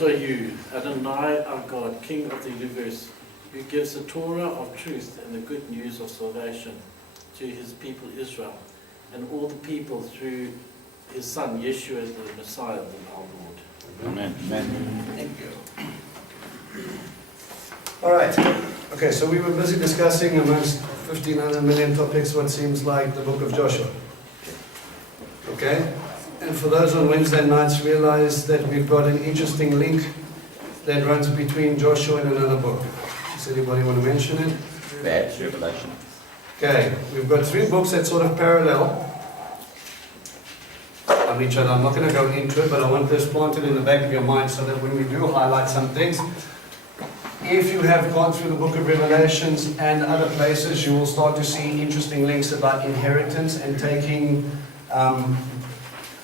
Blessed are you, Adonai, our God, King of the universe, who gives the Torah of truth and the good news of salvation to his people Israel, and all the people through his Son, Yeshua, the Messiah, our Lord. Amen. Amen. Thank you. All right. Okay, so we were busy discussing amongst 1,500 million topics what seems like the book of Joshua. Okay? And for those on Wednesday nights, realize that we've got an interesting link that runs between Joshua and another book. Does anybody want to mention it? That's Revelation. Okay, we've got three books that sort of parallel on each other. I'm not going to go into it, but I want this planted in the back of your mind so that when we do highlight some things, if you have gone through the book of Revelations and other places, you will start to see interesting links about inheritance and taking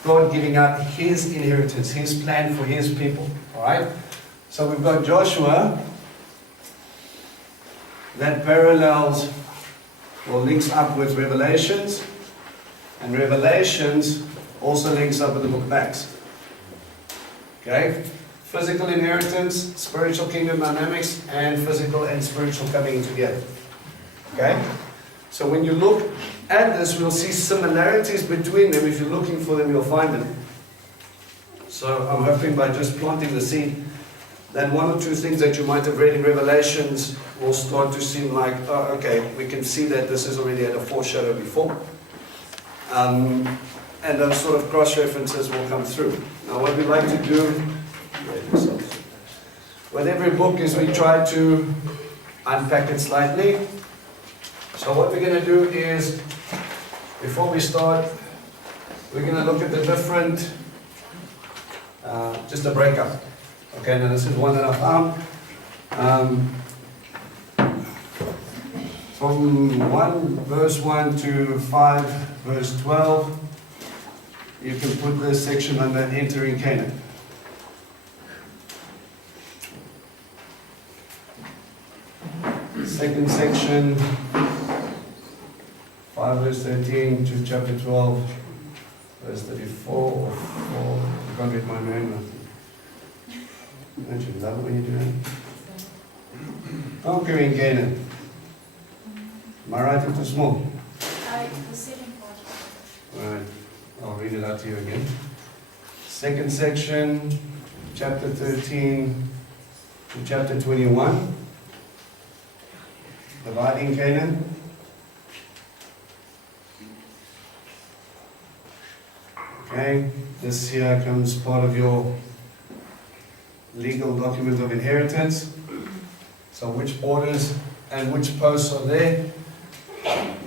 God giving out his inheritance, his plan for his people. Alright? So we've got Joshua that parallels or links up with Revelations, and Revelations also links up with the book of Acts. Okay? Physical inheritance, spiritual kingdom dynamics, and physical and spiritual coming together. Okay? So when you look at this, we'll see similarities between them. If you're looking for them, you'll find them. So I'm hoping by just planting the seed, that one or two things that you might have read in Revelations will start to seem like, oh, okay, we can see that this is already had a foreshadow before. And those sort of cross-references will come through. Now what we like to do with every book is we try to unpack it slightly. So what we're going to do is, before we start, we're going to look at the different, just a breakup. Okay, now this is one that I found. From 1 verse 1 to 5 verse 12, you can put this section under entering Canaan. Second section, 5 verse 13 to chapter 12, verse 34 or 4. I can't read my name. Don't you love it when you do that? Conquering Canaan. Am I writing too small? The second part. Alright, I'll read it out to you again. Second section, chapter 13 to chapter 21. Dividing Canaan. Okay, this here comes part of your legal document of inheritance. So which orders and which posts are there?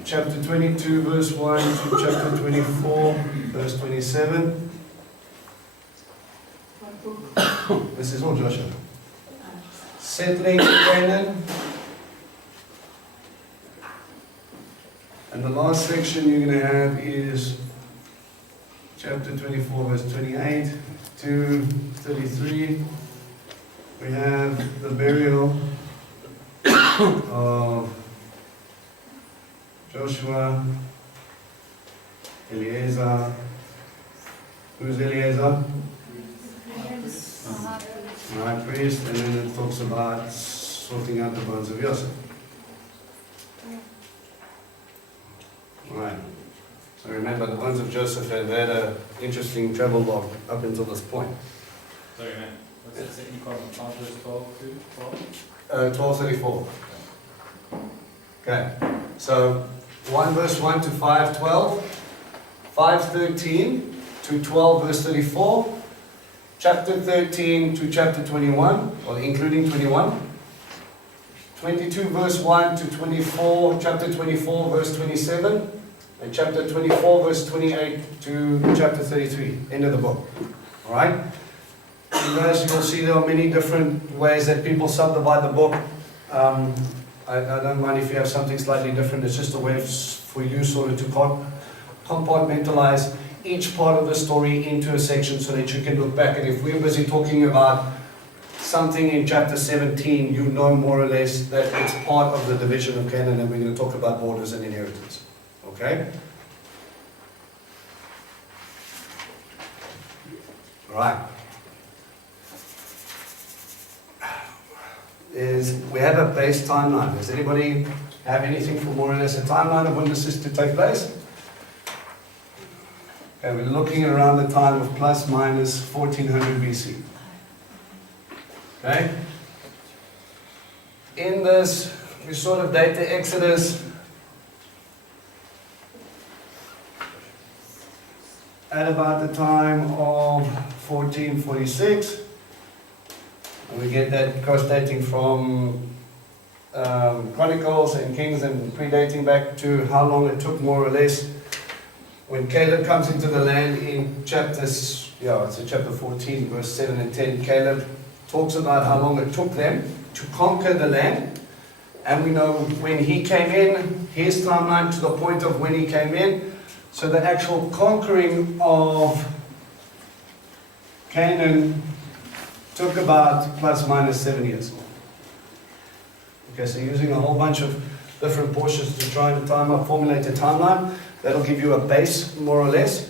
Chapter 22 verse 1 to chapter 24 verse 27. This is all Joshua. Settling Canaan. And the last section you're going to have is chapter 24 verse 28 to 33. We have the burial of Joshua, Eleazar. Who's Eleazar? The high priest, and then it talks about sorting out the bones of Joseph. Right. So remember, the bones of Joseph had an interesting travel log up until this point. Sorry, man. What's that second column? 5 verse 12 to 12? 12:34. Okay. So 1 verse 1 to 5:12, 5:13 to 12 verse 34, chapter 13 to chapter 21, or including 21, 22 verse 1 to 24, chapter 24 verse 27, and chapter 24 verse 28 to chapter 33, end of the book. Alright? You guys, you'll see there are many different ways that people subdivide the book. I don't mind if you have something slightly different. It's just a way for you sort of to compartmentalize each part of the story into a section so that you can look back. And if we're busy talking about something in chapter 17, you know more or less that it's part of the division of Canaan, and we're going to talk about borders and inheritance. Okay? All right. is we have a base timeline. Does anybody have anything for more or less a timeline of when this is to take place? Okay, we're looking around the time of plus minus 1400 BC. Okay? In this, we sort of date the Exodus at about the time of 1446. And we get that cross dating from Chronicles and Kings and predating back to how long it took more or less when Caleb comes into the land in chapter 14, verse 7 and 10. Caleb talks about how long it took them to conquer the land. And we know when he came in, his timeline to the point of when he came in. So the actual conquering of Canaan took about plus minus 7 years. Okay, so using a whole bunch of different portions to try and formulate a timeline, that'll give you a base, more or less.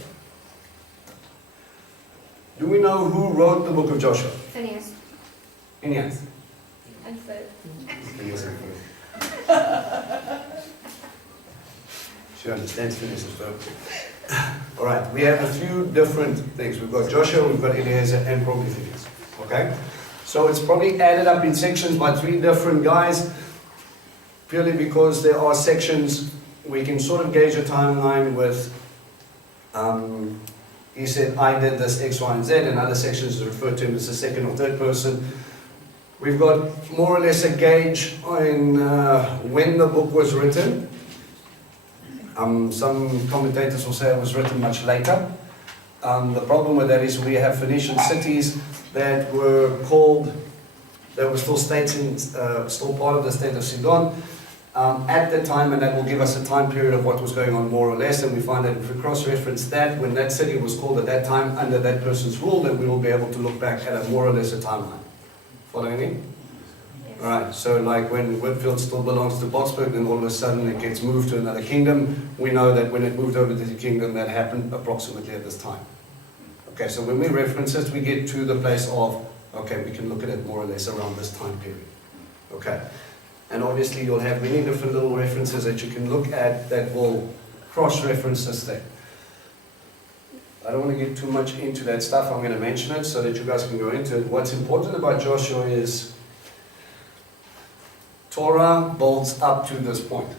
Do we know who wrote the book of Joshua? Phineas Phineas. and Ferb. Phineas and Ferb. She understands Phineas and Ferb. All right, we have a few different things. We've got Joshua, we've got Eliezer, and probably Phineas. Okay? So it's probably added up in sections by 3 different guys, purely because there are sections we can sort of gauge a timeline with. He said, I did this X, Y, and Z, and other sections refer to him as the second or third person. We've got more or less a gauge on when the book was written. Some commentators will say it was written much later. The problem with that is we have Phoenician cities that were called, that were still states in, still part of the state of Sidon at the time, and that will give us a time period of what was going on more or less. And we find that if we cross-reference that, when that city was called at that time under that person's rule, then we will be able to look back at a more or less a timeline. Following me? Yes. Alright, so like when Whitfield still belongs to Botsburg, then all of a sudden it gets moved to another kingdom. We know that when it moved over to the kingdom, that happened approximately at this time. Okay, so when we reference it, we get to the place of, okay, we can look at it more or less around this time period. Okay, and obviously you'll have many different little references that you can look at that will cross-reference this thing. I don't want to get too much into that stuff. I'm going to mention it so that you guys can go into it. What's important about Joshua is Torah builds up to this point.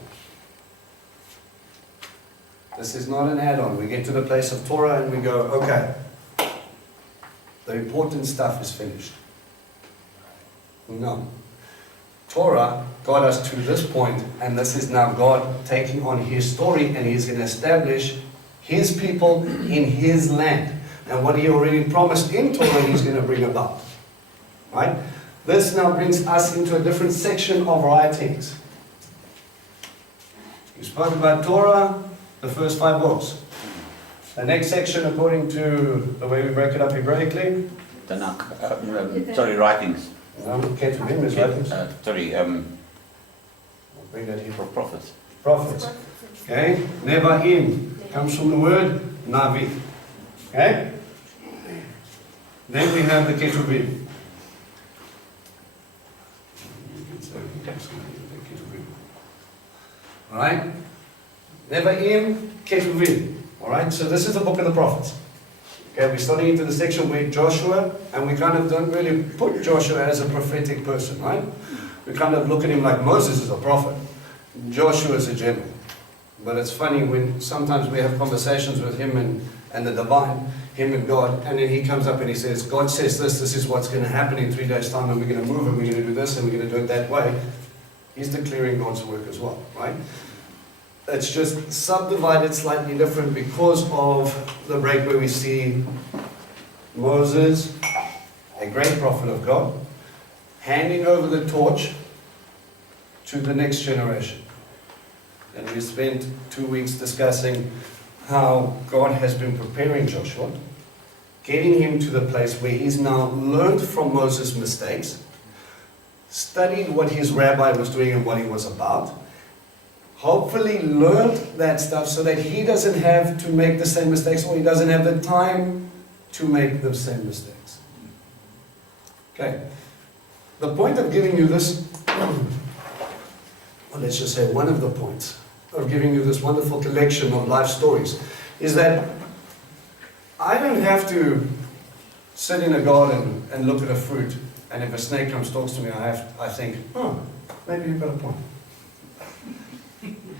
This is not an add-on. We get to the place of Torah and we go, okay, the important stuff is finished. No. Torah got us to this point, and this is now God taking on His story, and He's going to establish His people in His land. And what He already promised in Torah, He's going to bring about. Right? This now brings us into a different section of writings. We spoke about Torah, the first 5 books. The next section, according to the way we break it up Hebraically, Tanakh, writings. Ketuvim is writings. I'll Bring that here. for prophets. Prophets. Okay? Nevi'im comes from the word Navi. Okay? Then we have the Ketuvim. Alright? Nevi'im, Ketuvim. Alright? So this is the book of the prophets. Okay, we're starting into the section where Joshua, and we kind of don't really put Joshua as a prophetic person, right? We kind of look at him like Moses is a prophet, Joshua is a general. But it's funny when sometimes we have conversations with him and the divine, him and God, and then he comes up and he says, God says this is what's going to happen in 3 days' time, and we're going to move and we're going to do this and we're going to do it that way. He's declaring God's work as well, right? It's just subdivided slightly different because of the break where we see Moses, a great prophet of God, handing over the torch to the next generation. And we spent 2 weeks discussing how God has been preparing Joshua, getting him to the place where he's now learned from Moses' mistakes, studied what his rabbi was doing and what he was about, hopefully learned that stuff so that he doesn't have to make the same mistakes, or he doesn't have the time to make the same mistakes. Okay. the point of giving you this, well, let's just say one of the points of giving you this wonderful collection of life stories is that I don't have to sit in a garden and look at a fruit, and if a snake comes talks to me, I think, oh, maybe you've got a point.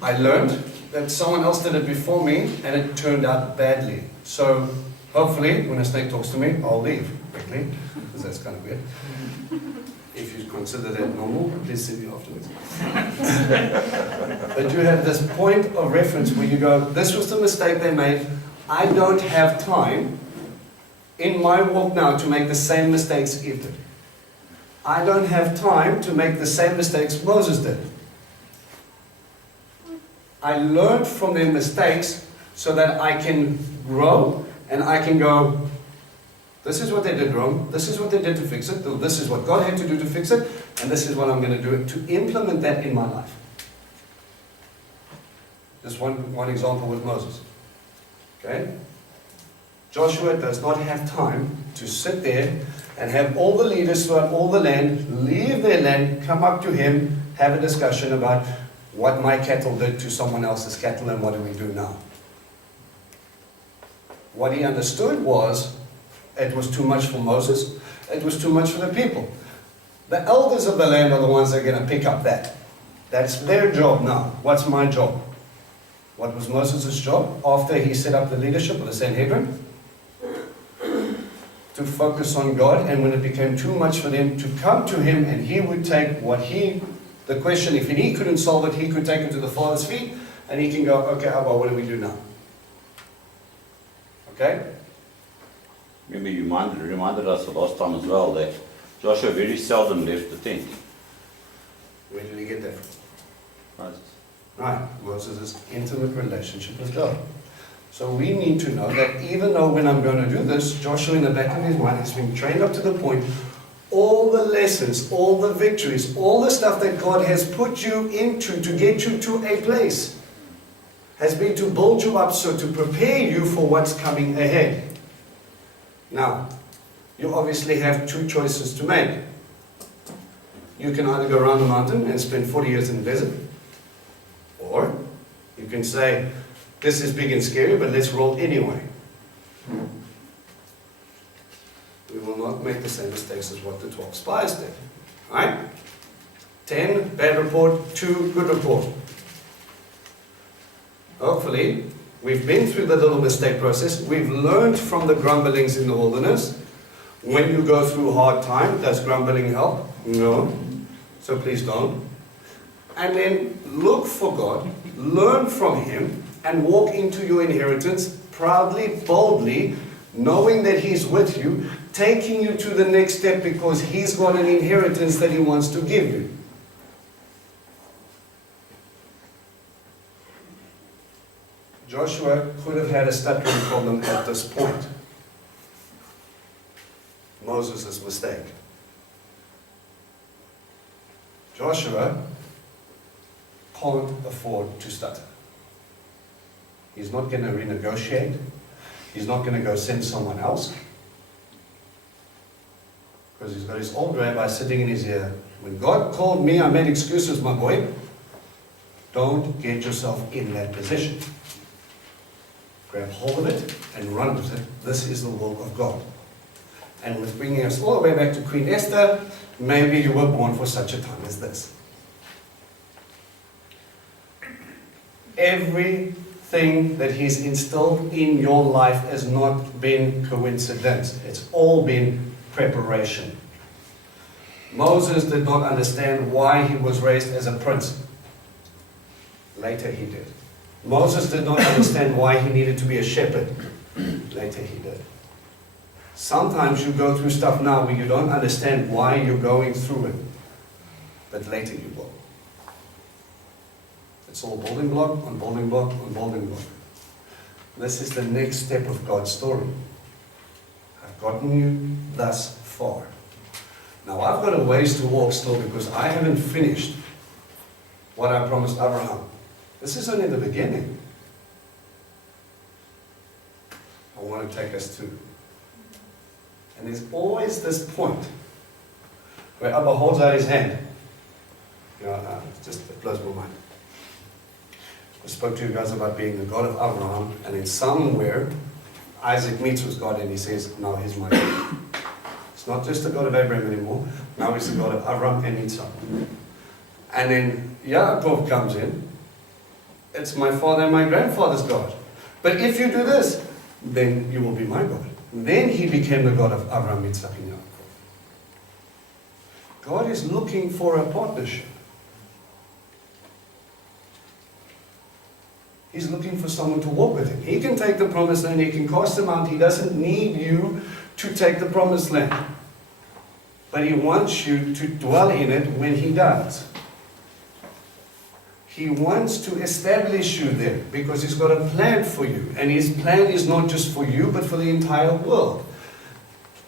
I learned that someone else did it before me, and it turned out badly. So hopefully, when a snake talks to me, I'll leave quickly, because that's kind of weird. If you consider that normal, please see me afterwards. But you have this point of reference where you go, this was the mistake they made. I don't have time in my walk now to make the same mistakes Eve did. I don't have time to make the same mistakes Moses did. I learned from their mistakes so that I can grow and I can go, this is what they did wrong, this is what they did to fix it, this is what God had to do to fix it, and this is what I'm going to do to implement that in my life. Just one example with Moses. Okay? Joshua does not have time to sit there and have all the leaders throughout all the land leave their land, come up to him, have a discussion about what my cattle did to someone else's cattle and what do we do now. What he understood was, it was too much for Moses, it was too much for the people. The elders of the land are the ones that are going to pick up that. That's their job now. What's my job? What was Moses' job after he set up the leadership of the Sanhedrin? To focus on God, and when it became too much for them, to come to him, and he would take the question, if he couldn't solve it, he could take it to the Father's feet, and he can go, okay, Abba, what do we do now? Okay? Maybe you reminded us the last time as well that Joshua very seldom left the tent. Where did he get that from? Moses. Right, Moses' intimate relationship with God. So we need to know that even though when I'm going to do this, Joshua in the back of his mind has been trained up to the point, all the lessons, all the victories, all the stuff that God has put you into to get you to a place has been to build you up, so to prepare you for what's coming ahead. Now, you obviously have two choices to make. You can either go around the mountain and spend 40 years in the desert, or you can say, this is big and scary, but let's roll anyway. We will not make the same mistakes as what the 12 spies did. Right? 10, bad report, 2, good report. Hopefully, we've been through the little mistake process. We've learned from the grumblings in the wilderness. When you go through hard time, does grumbling help? No. So please don't. And then look for God, learn from Him, and walk into your inheritance proudly, boldly, knowing that He's with you, taking you to the next step because He's got an inheritance that He wants to give you. Joshua could have had a stuttering problem at this point. Moses' mistake. Joshua can't afford to stutter. He's not going to renegotiate. He's not going to go send someone else. Because he's got his old rabbi sitting in his ear. When God called me, I made excuses, my boy. Don't get yourself in that position. Grab hold of it and run with it. This is the will of God. And with bringing us all the way back to Queen Esther, maybe you were born for such a time as this. Everything that He's instilled in your life has not been coincidence. It's all been preparation. Moses did not understand why he was raised as a prince. Later he did. Moses did not understand why he needed to be a shepherd. Later he did. Sometimes you go through stuff now where you don't understand why you're going through it. But later you will. It's all building block on building block on building block. This is the next step of God's story. I've gotten you thus far. Now I've got a ways to walk still because I haven't finished what I promised Abraham. This is only the beginning. I want to take us to. And there's always this point where Abba holds out his hand. It just blows my mind. I spoke to you guys about being the God of Abraham, and then somewhere Isaac meets with God and he says, now he's my God. It's not just the God of Abraham anymore, now he's the God of Abraham and Yitzhak. And then Yaakov comes in, it's my father and my grandfather's God. But if you do this, then you will be my God. Then he became the God of Abraham, Yitzhak, and Yaakov. God is looking for a partnership. He's looking for someone to walk with him. He can take the promised land, he can cast them out. He doesn't need you to take the promised land. But he wants you to dwell in it when he does. He wants to establish you there because he's got a plan for you. And his plan is not just for you, but for the entire world.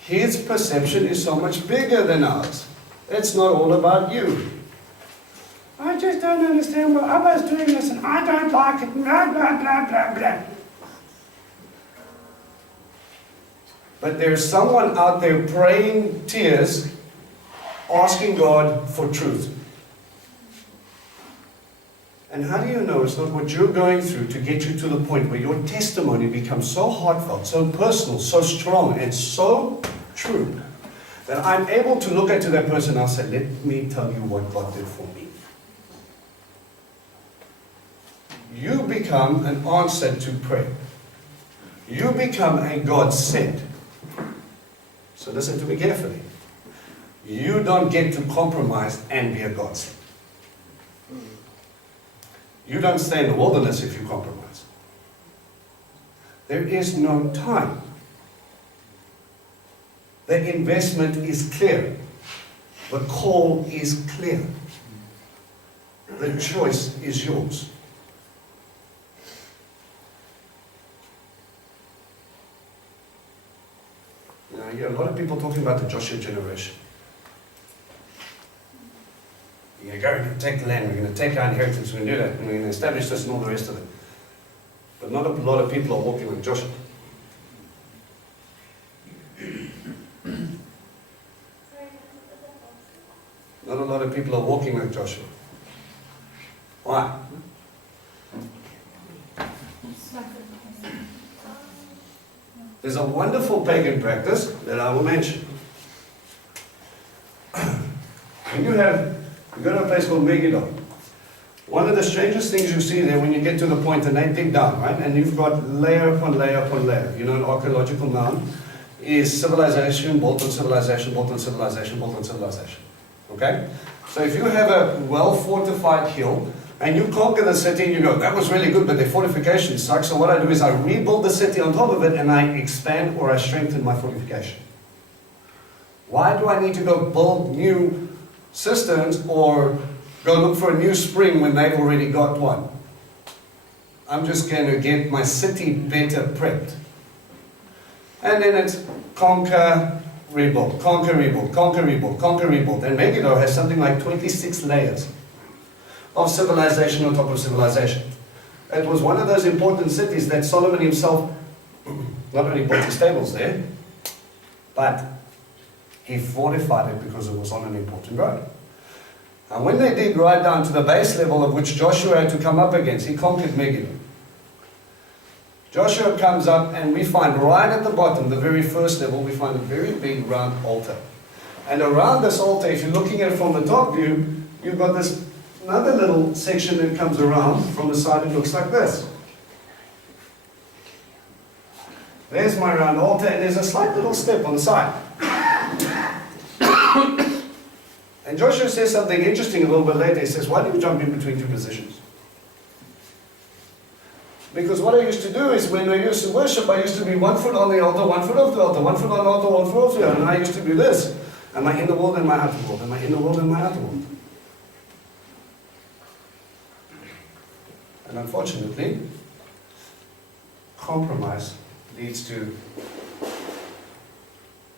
His perception is so much bigger than ours. It's not all about you. I just don't understand why Abba's doing this and I don't like it, blah, blah, blah, blah, blah. But there's someone out there praying tears, asking God for truth. And how do you know it's not what you're going through to get you to the point where your testimony becomes so heartfelt, so personal, so strong, and so true, that I'm able to look into that person and I'll say, let me tell you what God did for me. You become an answer to prayer. You become a God sent. So listen to me carefully. You don't get to compromise and be a God sent. You don't stay in the wilderness if you compromise. There is no time. The investment is clear. The call is clear. The choice is yours. I hear a lot of people talking about the Joshua generation. We're going to take the land, we're going to take our inheritance, we're going to do that, and we're going to establish this and all the rest of it. But not a lot of people are walking like Joshua. Not a lot of people are walking like Joshua. Why? There's a wonderful pagan practice that I will mention. When you go to a place called Megiddo, one of the strangest things you see there when you get to the point and they dig down, right? And you've got layer upon layer upon layer. You know, an archaeological mound is civilization, built on civilization, built on civilization, built on civilization. Okay? So if you have a well-fortified hill, and you conquer the city and you go, that was really good, but the fortification sucks. So what I do is I rebuild the city on top of it and I expand or I strengthen my fortification. Why do I need to go build new cisterns or go look for a new spring when they've already got one? I'm just going to get my city better prepped. And then it's conquer, rebuild, conquer, rebuild, conquer, rebuild, conquer, rebuild. And Megiddo has something like 26 layers of civilization on top of civilization. It was one of those important cities that Solomon himself not only built his stables there, but he fortified it because it was on an important road. And when they dig right down to the base level of which Joshua had to come up against, he conquered Megiddo. Joshua comes up and we find right at the bottom, the very first level, we find a very big round altar. And around this altar, if you're looking at it from the top view, you've got this another little section that comes around from the side. It looks like this. There's my round altar, and there's a slight little step on the side. And Joshua says something interesting a little bit later. He says, why do you jump in between two positions? Because what I used to do is when I used to worship, I used to be 1 foot on the altar, 1 foot off the altar, 1 foot on the altar, 1 foot off the altar, and I used to do this. Am I in the world? Am I out of the world? Am I in the world? Am I out of the world? And unfortunately, compromise leads to,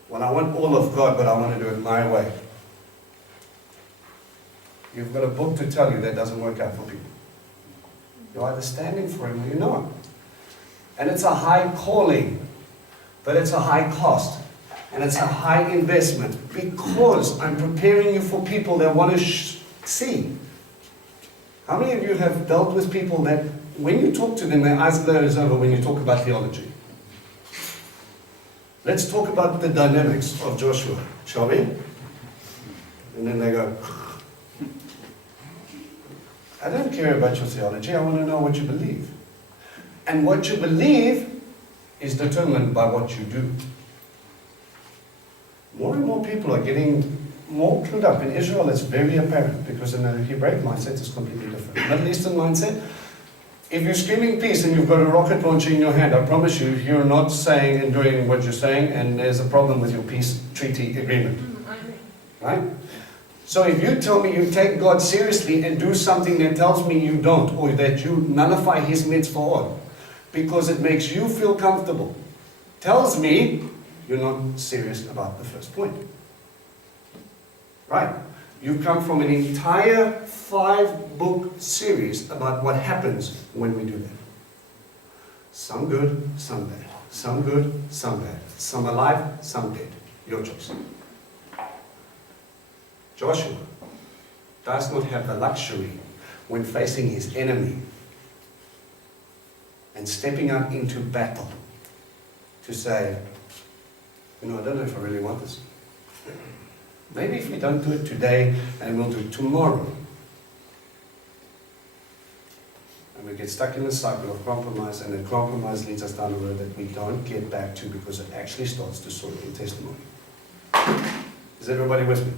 well, I want all of God, but I want to do it my way. You've got a book to tell you that doesn't work out for people. You're either standing for Him or you're not. And it's a high calling, but it's a high cost. And it's a high investment because I'm preparing you for people that want to see. How many of you have dealt with people that when you talk to them, their eyes glaze over when you talk about theology? Let's talk about the dynamics of Joshua, shall we? And then they go, I don't care about your theology, I want to know what you believe. And what you believe is determined by what you do. More and more people are getting more clued up. In Israel, it's very apparent because in the Hebraic mindset, it's completely different. Middle Eastern mindset, if you're screaming peace and you've got a rocket launcher in your hand, I promise you, you're not saying and doing what you're saying, and there's a problem with your peace treaty agreement. Right? So if you tell me you take God seriously and do something that tells me you don't, or that you nullify His mitzvot because it makes you feel comfortable, tells me you're not serious about the first point. Right? You come from an entire 5-book series about what happens when we do that. Some good, some bad. Some good, some bad. Some alive, some dead. Your choice. Joshua does not have the luxury when facing his enemy and stepping out into battle to say, I don't know if I really want this. Maybe if we don't do it today and we'll do it tomorrow. And we get stuck in a cycle of compromise, and then compromise leads us down a road that we don't get back to because it actually starts to soil in testimony. Is everybody with me?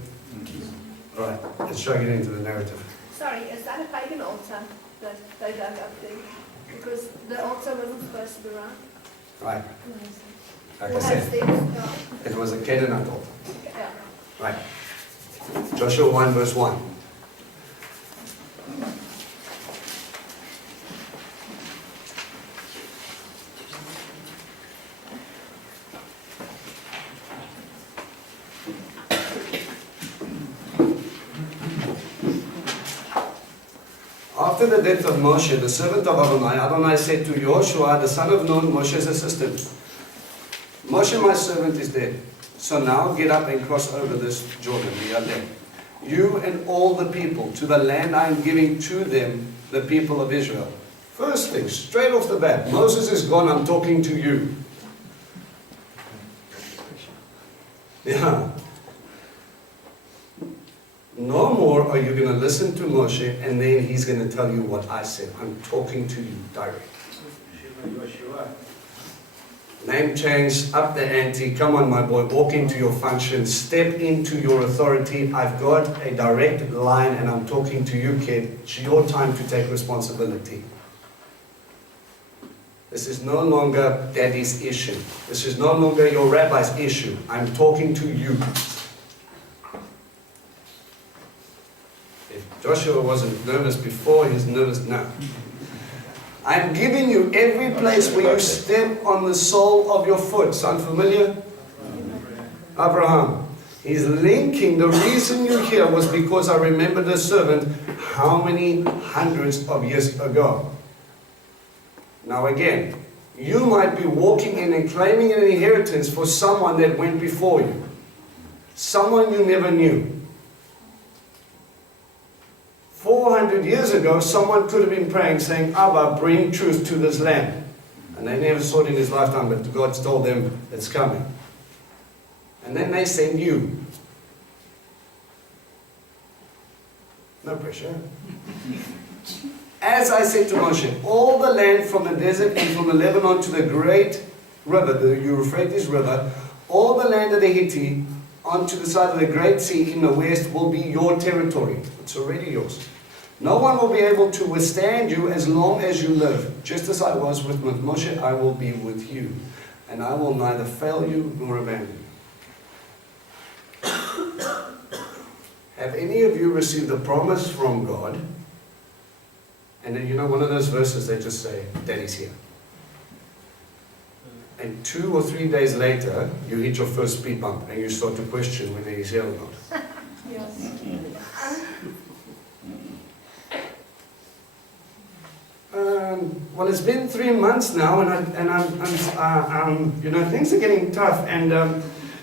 Alright, let's try to get into the narrative. Sorry, is that a pagan altar that they dug up there? Because the altar wasn't supposed to be round. Right, like I It had said, steps, yeah. it was a Canaanite altar. Yeah. Right. Joshua 1 verse 1. After the death of Moshe, the servant of Adonai, Adonai said to Joshua, the son of Nun, Moshe's assistant, Moshe, my servant, is dead. So now get up and cross over this Jordan, the Yarden, you and all the people, to the land I am giving to them, the people of Israel. First thing, straight off the bat, Moses is gone, I'm talking to you. Yeah. No more are you going to listen to Moshe and then he's going to tell you what I said. I'm talking to you directly. Name change, up the ante, come on my boy, walk into your function, step into your authority. I've got a direct line and I'm talking to you, kid. It's your time to take responsibility. This is no longer daddy's issue. This is no longer your rabbi's issue. I'm talking to you. If Joshua wasn't nervous before, he's nervous now. I'm giving you every place where you step on the sole of your foot. Sound familiar? Abraham. He's linking, the reason you're here was because I remembered the servant how many hundreds of years ago. Now again, you might be walking in and claiming an inheritance for someone that went before you. Someone you never knew. 400 years ago, someone could have been praying, saying, Abba, bring truth to this land. And they never saw it in his lifetime, but God told them it's coming. And then they send you. No pressure. As I said to Moshe, all the land from the desert and from the Lebanon to the great river, the Euphrates River, all the land of the Hittite, onto the side of the Great Sea in the west will be your territory. It's already yours. No one will be able to withstand you as long as you live. Just as I was with Moshe, I will be with you. And I will neither fail you nor abandon you. Have any of you received a promise from God? And then, you know, one of those verses they just say, Daddy's here. And 2 or 3 days later, you hit your first speed bump and you start to question whether he's here or not. Yes. Well, it's been 3 months now, and I'm you know, things are getting tough. And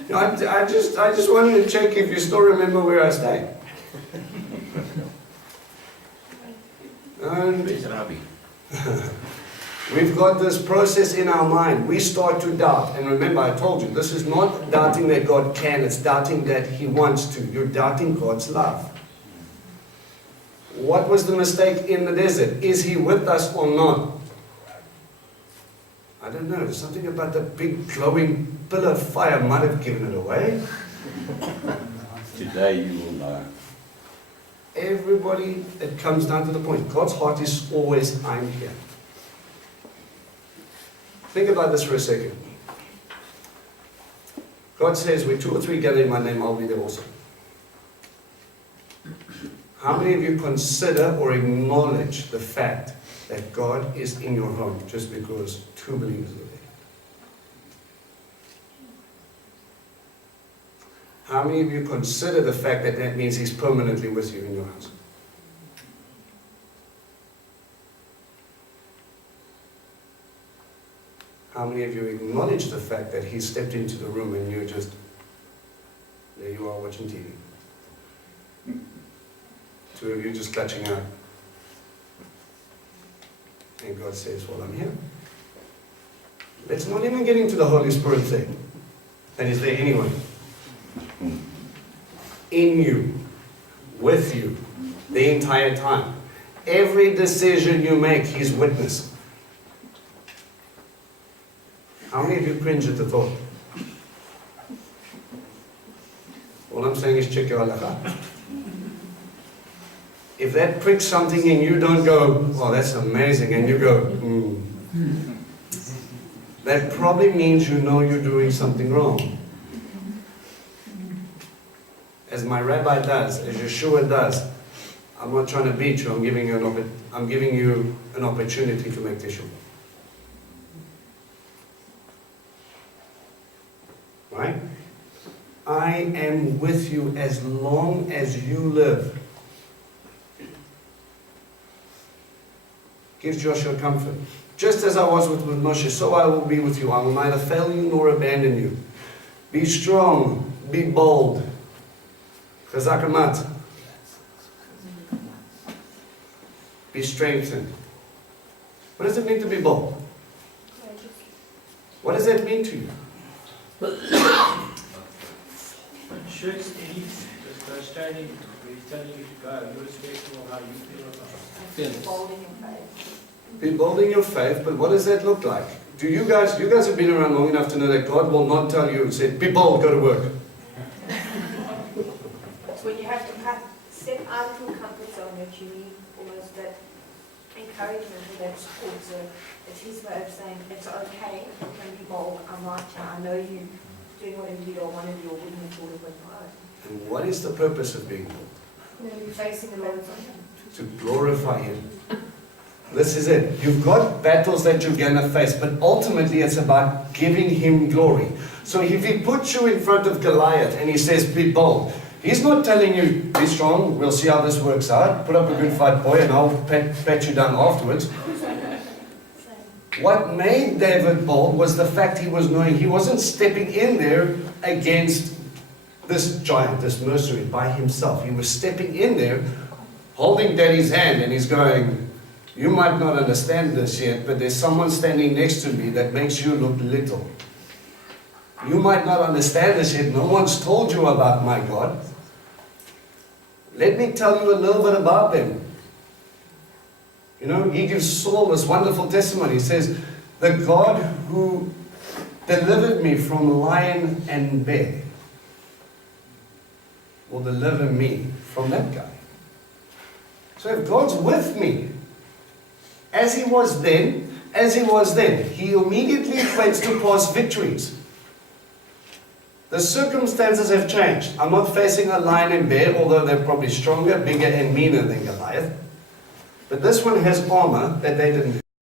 You know, I just wanted to check if you still remember where I stay. And Where's Rabbi? we've got this process in our mind. We start to doubt. And remember, I told you, this is not doubting that God can, it's doubting that He wants to. You're doubting God's love. What was the mistake in the desert? Is He with us or not? I don't know. Something about the big glowing pillar of fire might have given it away. Today you will know. Everybody, it comes down to the point. God's heart is always, I'm here. Think about this for a second. God says, where 2 or 3 gather in my name, I'll be there also. How many of you consider or acknowledge the fact that God is in your home just because 2 believers are there? How many of you consider the fact that that means He's permanently with you in your house? How many of you acknowledge the fact that He stepped into the room and you're just, there you are watching TV? 2 of you just clutching out. And God says, well, I'm here. Let's not even get into the Holy Spirit thing. That is there anyway. In you, with you, the entire time. Every decision you make, He's witness. How many of you cringe at the thought? All I'm saying is check your halakha. If that pricks something in you, don't go, oh, that's amazing, and you go, That probably means you know you're doing something wrong. As my rabbi does, as Yeshua does, I'm not trying to beat you, I'm giving you an opportunity to make teshuvah. Right? I am with you as long as you live. Gives Joshua comfort. Just as I was with Moshe, so I will be with you. I will neither fail you nor abandon you. Be strong, be bold. Chazak amat. Be strengthened. What does it mean to be bold? What does that mean to you? Should Steve just go straight in where he's telling you to go, irrespective of how you feel about it? Bold in your faith. Be bold in your faith, but what does that look like? You guys have been around long enough to know that God will not tell you, say, be bold, go to work. It's when you have to step out of your comfort zone that you need almost that encouragement or that support. So it's His way of saying, it's okay, you can be bold, I'm right here, I know you doing whatever you do or want to do or wouldn't have thought of it. And what is the purpose of being bold? You're facing the Lord. To glorify Him. This is it. You've got battles that you're going to face, but ultimately it's about giving Him glory. So if He puts you in front of Goliath and He says, be bold, He's not telling you, be strong, we'll see how this works out, put up a good fight, boy, and I'll pat you down afterwards. What made David bold was the fact he was knowing he wasn't stepping in there against this giant, this mercenary by himself. He was stepping in there, holding Daddy's hand, and he's going, you might not understand this yet, but there's someone standing next to me that makes you look little. You might not understand this yet. No one's told you about my God. Let me tell you a little bit about them. You know, he gives Saul this wonderful testimony. He says, the God who delivered me from lion and bear will deliver me from that guy. So if God's with me, as He was then, He immediately equates to past victories. The circumstances have changed. I'm not facing a lion and bear, although they're probably stronger, bigger and meaner than Goliath. But this one has armor that they didn't have.